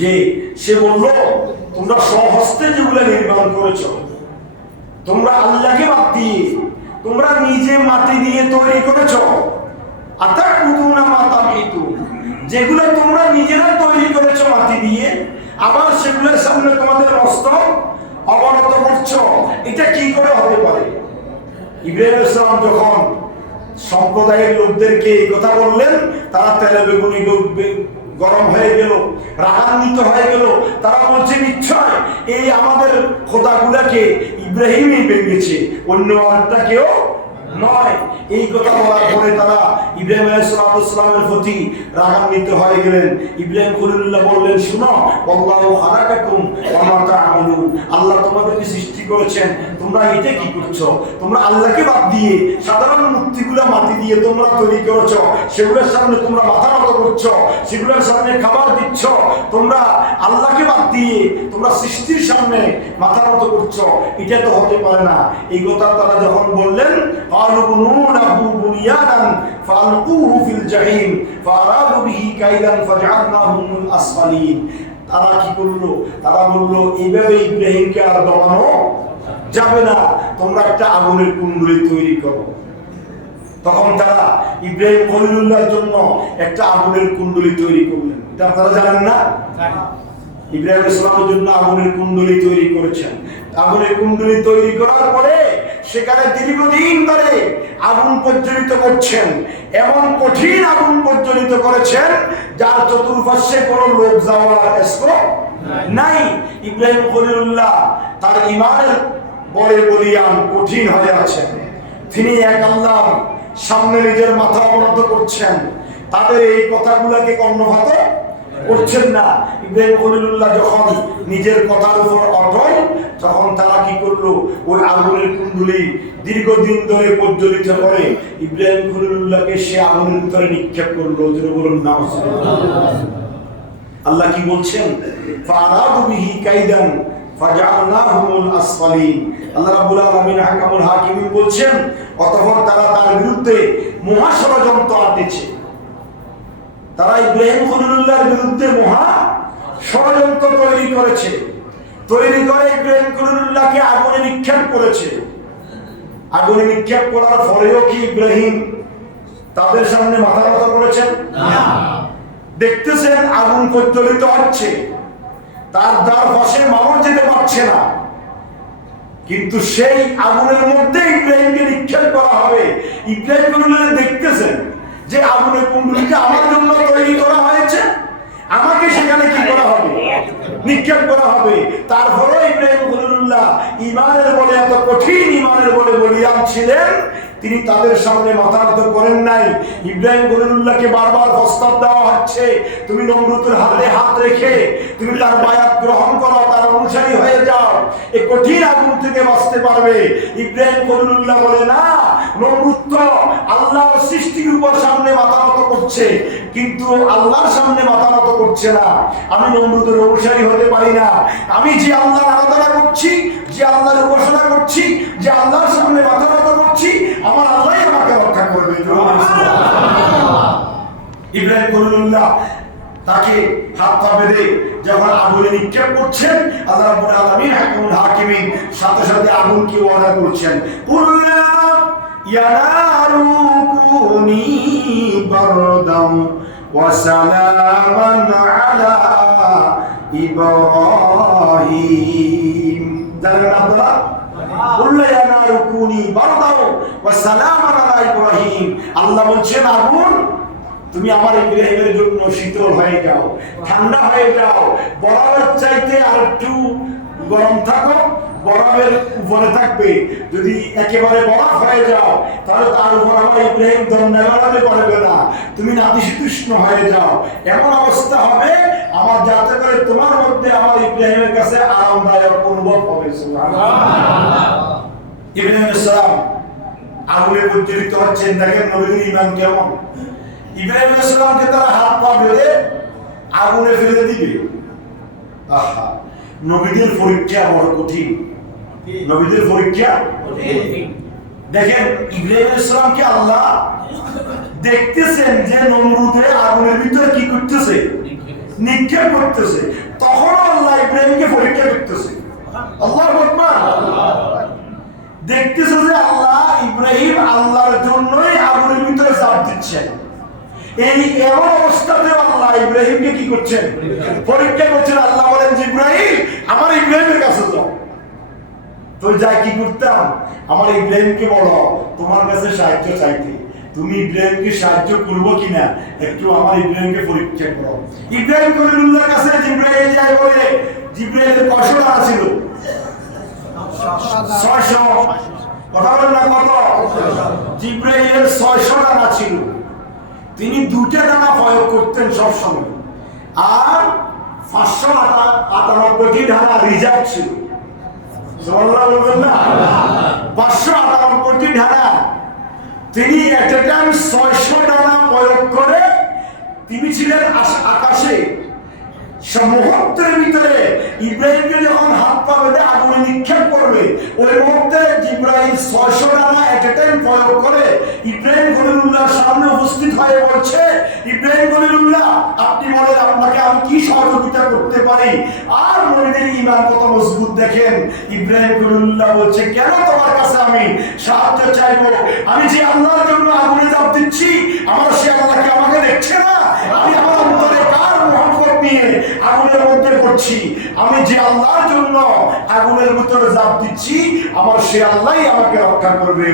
যে সে বলল, তোমরা স্বহস্তে যেগুলো নির্মাণ করেছো, তোমরা আল্লাহকে বাদ দিয়ে তোমরা নিজে মাটি দিয়ে তৈরি করেছো, আতাকুতুনা মা তামিতু, যেগুলো তোমরা নিজেরা তৈরি করেছো মাটি দিয়ে, আবার সেগুলোর সামনে তোমাদের মস্তক অবনত করছো, এটা কি করে হতে পারে? ইব্রাহিম আলাইহিস সালাম যখন সম্প্রদায়ের লোকদেরকে এই কথা বললেন, তারা তেলে বেগুনি গরম হয়ে গেল, রাগান্বিত হয়ে গেল। তারা বলছে, নিশ্চয় এই আমাদের খোদাগুলাকে ইব্রাহিমই ভেঙেছে, অন্য আরেকটা কেউ নয়। এই কথা বলার পরে তারা ইব্রাহিম আলাইহিস সালামের প্রতি রাগান্বিত হয়ে গেলেন। ইব্রাহিম খলিলুল্লাহ বললেন, শুনো, আল্লাহু খালাকাকুম ওয়া মা তা'মালুন, আল্লাহ তোমাদেরকে সৃষ্টি করেছেন, তোমরা এটা কি করছো? তোমরা আল্লাহকে বাদ দিয়ে সাধারণ মূর্তিগুলো মাটি দিয়ে তোমরা তৈরি করেছো, সেগুলোর সামনে তোমরা মাথা নত করছো, সেগুলোর সামনে খাবার দিচ্ছ, তোমরা আল্লাহকে বাদ দিয়ে তোমরা সৃষ্টির সামনে মাথা নত করছো, এটা তো হতে পারে না। এই কথা তারা যখন বললেন, আলুবনুনাহু বুনিয়ানান ফাআলকুহু ফিল জাহিম ফাআরাদু বিহি কাইদান ফাজআলনাহুমুল আসফালিন। তারা কি করলো? তারা বলল, এইভাবে ইব্রাহিমকে আর দমানো যাবে না, তোমরা একটা আগুনের কুণ্ডলী তৈরি করো। তখন তারা ইব্রাহিম খলিলুল্লাহর জন্য একটা আগুনের কুণ্ডলী তৈরি করলেন। এটা আপনারা জানেন না? ইব্রাহিম ইসলামের জন্য আগুনের কুণ্ডলী তৈরি করেছেন। আগুনের কুণ্ডলী তৈরি করার পরে সেখানে দীর্ঘদিন ধরে আগুন প্রজ্বলিত করছেন, এমন কঠিন আগুন প্রজ্বলিত করেছেন যার চতুর্পার্শ্বে কোনো লোক যাওয়ার স্কোপ নাই। ইব্রাহিম খলিলুল্লাহ তার ঈমানের বলে বলিয়ান কঠিন হয়ে আছেন। তিনি এক আল্লাহর সামনে নিজের মাথা অবনত করছেন, তাদের এই কথাগুলোকে কর্ণপাত করছেন না। ইব্রাহিম খলিলুল্লাহ যখন নিজের কথার উপর অটল, তখন তারা কি করলো? ওই আগুনের কুণ্ডলী দীর্ঘদিন ধরে প্রজ্বলিত করে ইব্রাহিম খলিলুল্লাহকে সে আগুনের ভিতরে নিক্ষেপ করলো। বলুন না, আল্লাহ কি বলছেন? ফাআরাদু বিহি কাইদান ফাজআলনাহুমুল আসফালিন। আল্লাহ রাব্বুল আলামিন হাকামুল হাকিমিন বলছেন, অতঃপর তারা তার বিরুদ্ধে মহা ষড়যন্ত্র আঁটেছে। তারা ইব্রাহিম খলিলুল্লাহর বিরুদ্ধে মহা ষড়যন্ত্র তৈরি করেছে, তৈরি করে ইব্রাহিম খলিলুল্লাহকে আগুনে নিক্ষেপ করেছে। আগুনে নিক্ষেপ করার পরেও কি ইব্রাহিম তাদের সামনে মাথা নত করেছেন? না। দেখতেছেন আগুন প্রজ্বলিত হচ্ছে, তার দ্বার পাশে মানুষ যেতে পারছে না, কিন্তু সেই আগুনের মধ্যে ইব্রাহিমকে নিক্ষেপ করা হবে। ইব্রাহিম খলিলুল্লাহ দেখতেছেন যে আগুনের কুণ্ডলীটা আমার জন্য তৈরি করা হয়েছে, আমাকে সেখানে কি করা হবে? নিক্ষেপ করা হবে। তারপরে ইব্রাহিম খলিলুল্লাহ ঈমানের বলে, এত কঠিন ঈমানের বলে বলিয়ান ছিলেন, তিনি তাদের সামনে মাথা নত করেন নাই। ইব্রাহিম খলিলুল্লাহকে বারবার প্রস্তাব দেওয়া হচ্ছে, তুমি নমরুদের হাতে হাত রেখে তুমি তার বায়াত গ্রহণ করো, তার অনুসারী হয়ে যাও, এই কঠিন আগুন থেকে বাঁচতে পারবে। ইব্রাহিম খলিলুল্লাহ বলে, না, নমরুদ তো আল্লাহর সৃষ্টির উপর সামনে মাথা নত করছে, কিন্তু আল্লাহর সামনে মাথা নত করছে না। আমি নমরুদের অনুসারী হতে পারি না। আমি যে আল্লাহর আরাধনা করছি, যে আল্লাহর উপাসনা করছি, যে আল্লাহর সামনে মাথা নত করছি, আমার আল্লাহই আমাকে রক্ষা করবে। ইব্রাহিম খলিলুল্লাহ তাকে হাত পা বেঁধে যখন আগুনে নিক্ষেপ করছেন, আল্লাহ রাব্বুল আলামিন হাকিমুল হাকিমিন সাথে সাথে আগুনকে ওয়াদা করছেন, কুল্লা ইয়া নারু কুনি বারদাম ওয়া সালামান আলা ইব্রাহিম। জানেন আপনারা? কুল্লা ইয়া নারু কুনি বারদাম ওয়া সালামান আলা ইব্রাহিম। আল্লাহ বলছেন, আগুন তুমি আমার ইব্রাহিমের জন্য শীতল হয়ে যাও, ঠান্ডা হয়ে যাও, বরফের চাইতে আর একটু গরম থাকো, বরফের উপরে থাকবে। যদি একেবারে বরফ হয়ে যাও, তাহলে তার উপর আমার ইব্রাহিম দণ্ডাতে পারবে না। তুমি নাতিশীতোষ্ণ হয়ে যাও, এমন অবস্থা হবে আমার, যাতে করে তোমার মধ্যে আমার ইব্রাহিমের কাছে আরামদায়ক অনুভব হবে। ইব্রাহিম আলাইহিস সালাম আগুনে প্রজ্বলিত হচ্ছেন, দেখেন নবীর ঈমান কেমন। ইব্রাহিম আলাইহিস সালামকে তারা হাত পা বেঁধে আগুনে ফেলে দিবে। আহা, নবীদের পরীক্ষা বড় কঠিন। নবীদের পরীক্ষা দেখেন, ইব্রাহিম আলাইহিস সালামকে আল্লাহ দেখতেছেন যে নমরুদে আগুনের ভিতরে কি করতেছে, নিক্ষেপ নিক্ষেপ করতেছে, তখন আল্লাহ ইব্রাহিমকে পরীক্ষা করতেছে। আল্লাহু আকবার। দেখতেছে যে আল্লাহ ইব্রাহিম আল্লাহর জন্যই আগুনের ভিতরে ঝাঁপ দিচ্ছেন। এই এমন অবস্থাতে আল্লাহ ইব্রাহিমকে কি করছেন? পরীক্ষা করছেন। আল্লাহ বলেন যে ইব্রাহিম, আমার ইব্রাহিমের কাছে যাও। তো যাই কি করতাম, আমার ইব্রাহিমকে বলো তোমার কাছে সাহায্য চাইতে, তুমি ইব্রাহিমকে সাহায্য করবো কিনা একটু আমার ইব্রাহিমকে পরীক্ষা করো। ইব্রাহিম খলিলুল্লাহর কাছে জিবরাইল যায়, বলে জিবরাইলের কয়শো ডানা ছিল? 600। কথা বলেন না কত? জিবরাইলের 600 ডানা ছিল। তিনি 2টা ডানা প্রয়োগ করতেন সব সময়, আর 598টি ডানা রিজার্ভ ছিল। সুবহানাল্লাহ বলবেন না? 598টি ডানা তিনি এট এ টাইম 600 ডানা প্রয়োগ করে তিনি ছিলেন আকাশে। মুহূর্তের ভিতরে ইব্রাহিমকে যখন হাত পা বেঁধে আগুনে নিক্ষেপ করবে, ওই মুহূর্তে জিবরাইল 600 ডানা এট এ টাইম প্রয়োগ করে ইব্রাহিম খলিলুল্লাহর সামনে উপস্থিত হয়ে বলছে, ইব্রাহিম খলিলুল্লাহ, আপনি বলেন আপনাকে আমি কি সহযোগিতা করতে পারি? আর মুমিনের ঈমান কত মজবুত দেখেন। ইব্রাহিম খলিলুল্লাহ বলছে, কেন তোমার কাছে আমি সাহায্য চাইবো? আমি যে আল্লাহর জন্য আগুনে ঝাঁপ দিচ্ছি, আমার সে আল্লাহকে আমাকে দেখছে না? আমি আমার অন্তরে কার মহব্বত নিয়ে আগুনের মধ্যে পড়ছি? আমি যে আল্লাহর জন্য আগুনের ভিতরে ঝাঁপ দিচ্ছি, আমার সে আল্লাহই আমাকে রক্ষা করবে।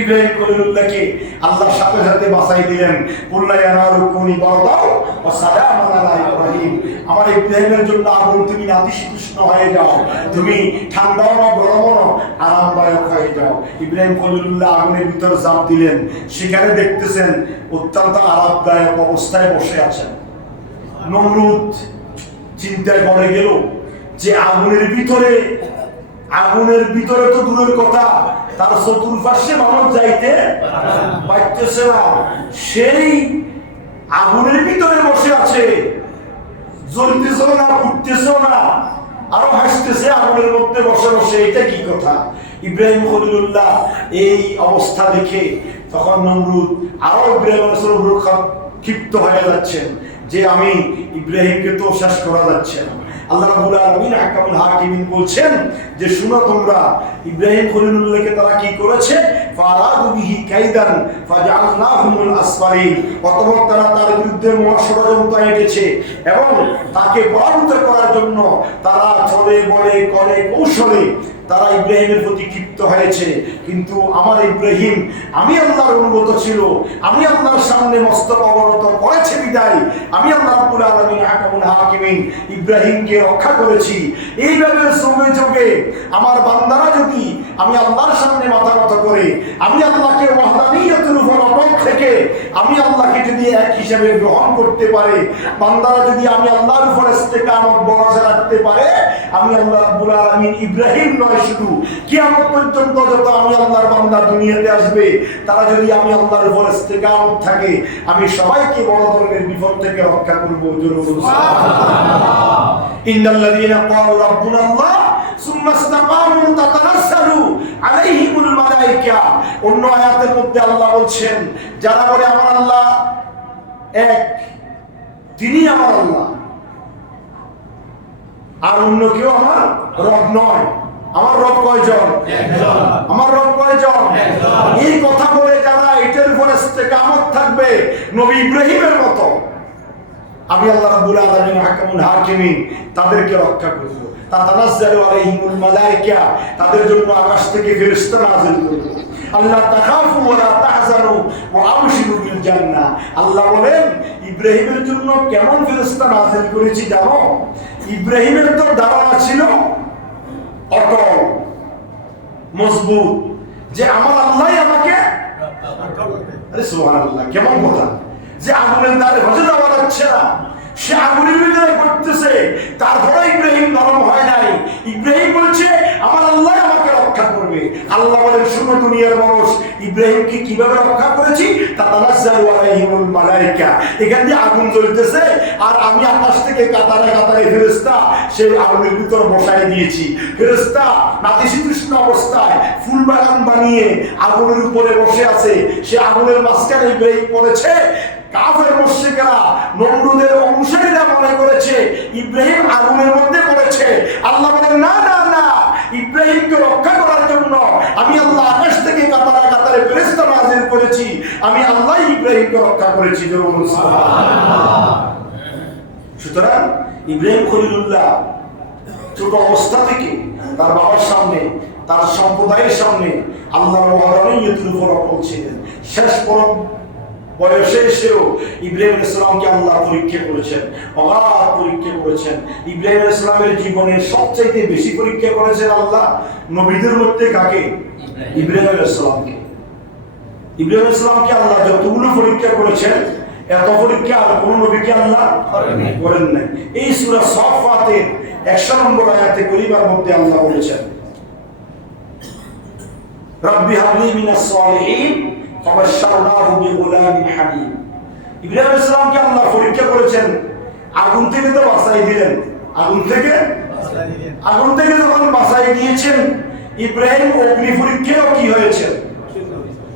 ইব্রাহিম খলিলুল্লাহকে আল্লাহর সাথে সাথে বাঁচাই দিলেন। কুল্লা ইয়া নারু কুনি বারদাও ওয়া সালামান আলা ইব্রাহিম, আমার ইব্রাহিমের জন্য আগুন তুমি নাতিশীতোষ্ণ হয়ে যাও, তুমি ঠান্ডাও না গরমও না, আরামদায়ক হয়ে যাও। ইব্রাহিম খলিলুল্লাহ আগুনের ভিতরে ঝাঁপ দিলেন। সেখানে দেখতেছেন অত্যন্ত আরামদায়ক অবস্থায় বসে আছেন। নমরুদ চিন্তায় পড়ে গেল যে আগুনের ভিতরে তো দূরের কথা, তার চতুর্পাশে মানুষ যাইতে পারতেছে না। সেই আগুনের ভিতরে বসে আছে, জ্বলতেছেও না, ফুটতেছেও না, আরো হাসতেছে আগুনের মধ্যে বসে বসে। এটা কি কথা? ইব্রাহিম খলিলুল্লাহ এই অবস্থা দেখে তখন নমরুদ আরো ইব্রাহিমের ক্ষিপ্ত হয়ে যাচ্ছেন যে আমি ইব্রাহিমকে তো শেষ করা যাচ্ছে না। আল্লাহ রাব্বুল আলামিন আহকামুল হাকিমিন বলছেন যে শুনো তোমরা, ইব্রাহিম খলিলুল্লাহকে তারা কি করেছে? ফারাদু বিহি কাইদান ফাজআলনাহুমুল আসফারিন, অতঃপর তারা তার বিরুদ্ধে মহা ষড়যন্ত্র এঁটেছে এবং তাকে পরাজিত করার জন্য তারা চলে বলে করে কৌশলে তারা ইব্রাহিমের প্রতি ক্ষিপ্ত হয়েছে। কিন্তু আমার ইব্রাহিম আমি আল্লাহর অনুগত ছিল, আমি আল্লাহর সামনে মস্তক অবনত করেছে বিদায় আমি আল্লাহ রাব্বুল আলামিন আহকামুল হাকিমিন ইব্রাহিমকে রক্ষা করেছি। এইভাবে সঙ্গে যোগে আমার বান্দারা যদি আমি আল্লাহর সামনে মাথা নত করে আমি আল্লাহকে ওয়াহদানিয়তের উপর অটল থেকে আমি আল্লাহকে যদি এক হিসাবে গ্রহণ করতে পারে, বান্দারা যদি আমি আল্লাহর উপর ইস্তেকামত ভরসা রাখতে পারে, আমি আল্লাহ রাব্বুল আলামিন ইব্রাহিম নয় শুধু কিয়ামত পর্যন্ত যত আমি আল্লাহর বান্দা দুনিয়াতে আসবে তারা যদি আমি আল্লাহর উপর ইস্তেকামত থাকে, আমি সবাইকে বড় ধরনের বিপদ থেকে রক্ষা করব। সুবহানাল্লাহ। ইন্নাল্লাযীনা ক্বালু রাব্বুনাল্লাহ সুম্মা ইসতাকামু তাতানাসসালু আলাইহিমুল মালায়েকা। অন্য আয়াতের মধ্যে আল্লাহ বলছেন যারা বলে আমার আল্লাহ এক, তিনি আমার আল্লাহ, আর অন্য কেউ আমার রব নয়। আমার রব কয়জন? একজন। আমার রব কয়জন? একজন। এই কথা বলে যারা এটার উপর ইস্তেকামত থাকবে নবী ইব্রাহিমের মতো, আমি আল্লাহ রাব্বুল আলামিন আহকামুল হাকিমিন তাদেরকে রক্ষা করব। তাতানাজ্জালু আলাইহিমুল মালায়েকা, তাদের জন্য আকাশ থেকে ফেরেশতা নাযিল করব। আল্লাহ তাখাফু ওয়া লা তাহজানু ওয়া আবশিরু বিল জান্নাহ। আল্লাহ বলেন ইব্রাহিমের জন্য কেমন ফেরেশতা নাযিল করেছি জানো? ইব্রাহিমের তো ধারণা ছিল অটল মজবুত যে আমার আল্লাহই আমাকে, আরে সুবহানাল্লাহ, কেমন কথা যে আগুনের দ্বারে হজে যাওয়া যাচ্ছে না, সে আগুনের ভিতরে পড়তেছে, তারপরে ইব্রাহিম নরম হয় নাই। ইব্রাহিম বলছে আমার আল্লাহ আমাকে রক্ষা করবে। আল্লাহ বলেন শুনো দুনিয়ার মানুষ, ইব্রাহিমকে কিভাবে রক্ষা করেছি? তাতানাজ্জালু আলাইহিমুল মালায়েকা, এখান দিয়ে আগুন জ্বলতেছে আর আমি আকাশ থেকে কাতারে কাতারে ফেরেশতা সেই আগুনের ভিতর বসায় দিয়েছি। ফেরেশতা নাতিশীতোষ্ণ অবস্থায় ফুল বাগান বানিয়ে আগুনের উপরে বসে আছে। সে আগুনের মাঝখানে ইব্রাহিম পড়েছে। কাফের মুশরিকরা ইব্রাহিম আগুনের মধ্যে পড়েছে। আল্লাহ বলেন না না না, ইব্রাহিমকে রক্ষা করার জন্য আমি আল্লাহ আকাশ থেকে কাতারে কাতারে ফেরেশতা নাযিল করেছি। আমি আল্লাহ ইব্রাহিমকে রক্ষা করেছি। সুবহানাল্লাহ। সুতরাং ইব্রাহিম খলিলুল্লাহ ছোট অবস্থা থেকে তার বাবার সামনে, তার সম্প্রদায়ের সামনে আল্লাহর ওয়াহদানিয়তের উপর অটল ছিলেন। শেষ বয়সে এসেও ইব্রাহিম আলাইহিস সালামকে আল্লাহ পরীক্ষা করেছেন, অগাধ পরীক্ষা করেছেন। ইব্রাহিম আলাইহিস সালামের জীবনের সবচাইতে বেশি পরীক্ষা করেছেন আল্লাহ নবীদের মধ্যে কাকে? ইব্রাহিম আলাইহিস সালামকে। ইব্রাহিম আলাইহিস সালামকে আল্লাহ যতগুলো পরীক্ষা করেছেন, এত পরীক্ষা আর কোন নবীকে আল্লাহ করেন নাই। এই সূরা সাফফাতের 100 নম্বর আয়াতে পরিবার মধ্যে আল্লাহ বলেছেন, রাব্বি হাবলি মিনাস সালিহিন ফাবাশশারনাহু বিগুলামিন হালিম। ইব্রাহিম আলাইহিস সালামকে আল্লাহ পরীক্ষা করেছেন, আগুন থেকে তো বাঁচাই দিলেন। আগুন থেকে যখন বাঁচাই দিয়েছেন, ইব্রাহিম অগ্নি পরীক্ষাও কি হয়েছে?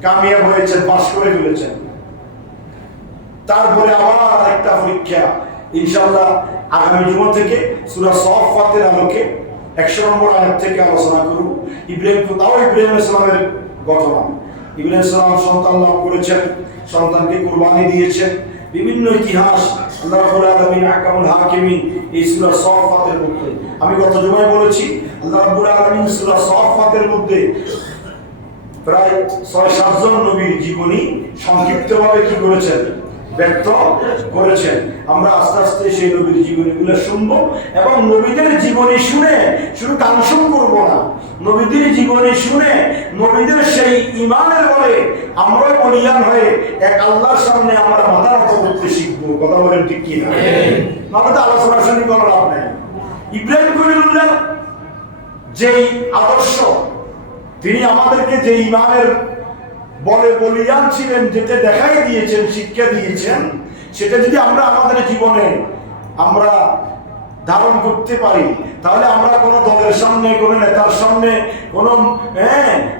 কামিয়াব হয়েছেন, পাস করে ফেলেছেন। তারপরে আবার একটা পরীক্ষা ইনশাআল্লাহ আগামী জুমা থেকে সূরা সাফফাতের আলোকে 100 নম্বর আয়াত থেকে আলোচনা করব। ইব্রাহিম আলাইহিস সালামের ঘটনা। ইব্রাহিম আলাইহিস সালাম সন্তান লাভ করেছেন, সন্তানকে কুরবানি দিয়েছেন। বিভিন্ন ইতিহাস আল্লাহ রাব্বুল আলামিন আহকামুল হাকিমিন এই সূরা সাফফাতের মধ্যে, আমি গত জুমায় বলেছি, আল্লাহ রাব্বুল আলামিন সূরা সাফফাতের মধ্যে প্রায় 6-7 জন নবীর জীবনী সংক্ষিপ্তভাবে কি করেছেন? ব্যক্ত করেছেন। আমরা আস্তে আস্তে সেই নবীর জীবনীগুলো শুনবো এবং নবীদের জীবনী শুনে শুধু কানসুন করব না, নবীদের জীবনী শুনে নবীদের সেই ঈমানের বলে আমরা বলিয়ান হয়ে এক আল্লাহর সামনে আমরা মাথা নত করতে শিখবো। কথা বলেন ঠিক কি না? আমরা তো আলোচনা শুনি কোনো লাভ নাই। ইব্রাহিম খলিলুল্লাহ যেই আদর্শ, তিনি আমাদেরকে যে ঈমানের বলে বলিয়ান ছিলেন, যেটা দেখাই দিয়েছেন, শিক্ষা দিয়েছেন, সেটা যদি আমরা আমাদের জীবনে আমরা ধারণ করতে পারি, তাহলে আমরা কোনো দলের সামনে, কোনো নেতার সামনে, কোনো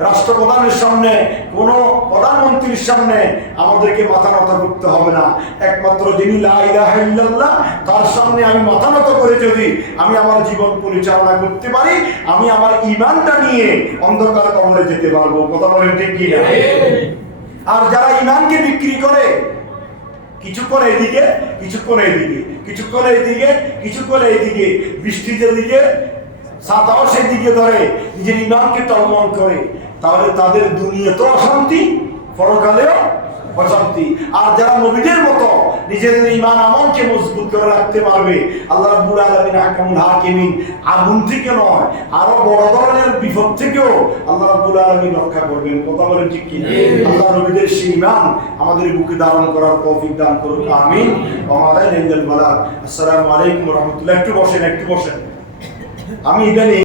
রাষ্ট্রপ্রধানের সামনে, কোনো প্রধানমন্ত্রীর সামনে আমাদেরকে মাথা নত করতে হবে না। একমাত্র যিনি লা ইলাহা ইল্লাল্লাহ, তার সামনে আমি মাথা নত করে যদি আমি আমার জীবন পরিচালনা করতে পারি, আমি আমার ঈমানটা নিয়ে অন্ধকার কবরে যেতে পারবো। কথা বলেন ঠিক কি না? আর যারা ঈমানকে বিক্রি করে, কিছুক্ষণ এইদিকে, কিছুক্ষণ এইদিকে, কিছুক্ষণ এইদিকে, কিছুক্ষণ এইদিকে, বৃষ্টি যেদিকে, ছাতাও সেদিকে ধরে, নিজের ঈমানকে টলমল করে, তাহলে তাদের দুনিয়াতেও অশান্তি, পরকালেও অশান্তি। আর যারা নবীদের মতো নিজেদের ঈমান আমলকে মজবুত করে রাখতে পারবে, আল্লাহ রাব্বুল আলামিন আহকামুল হাকিমিন আগুন থেকে নয়, আরো বড় ধরনের বিপদ থেকেও আল্লাহ রাব্বুল আলামিন রক্ষা করবেন। কথা বলেন ঠিক কি না? আল্লাহ নবীদের সেই ঈমান আমাদের বুকে ধারণ করার তৌফিক দান করুন, আমিন। ওয়া আলাইনা ইল্লাল বালাগ। আসসালামু আলাইকুম ওয়া রাহমাতুল্লাহ। একটু বসেন, একটু বসেন। আমি এখানে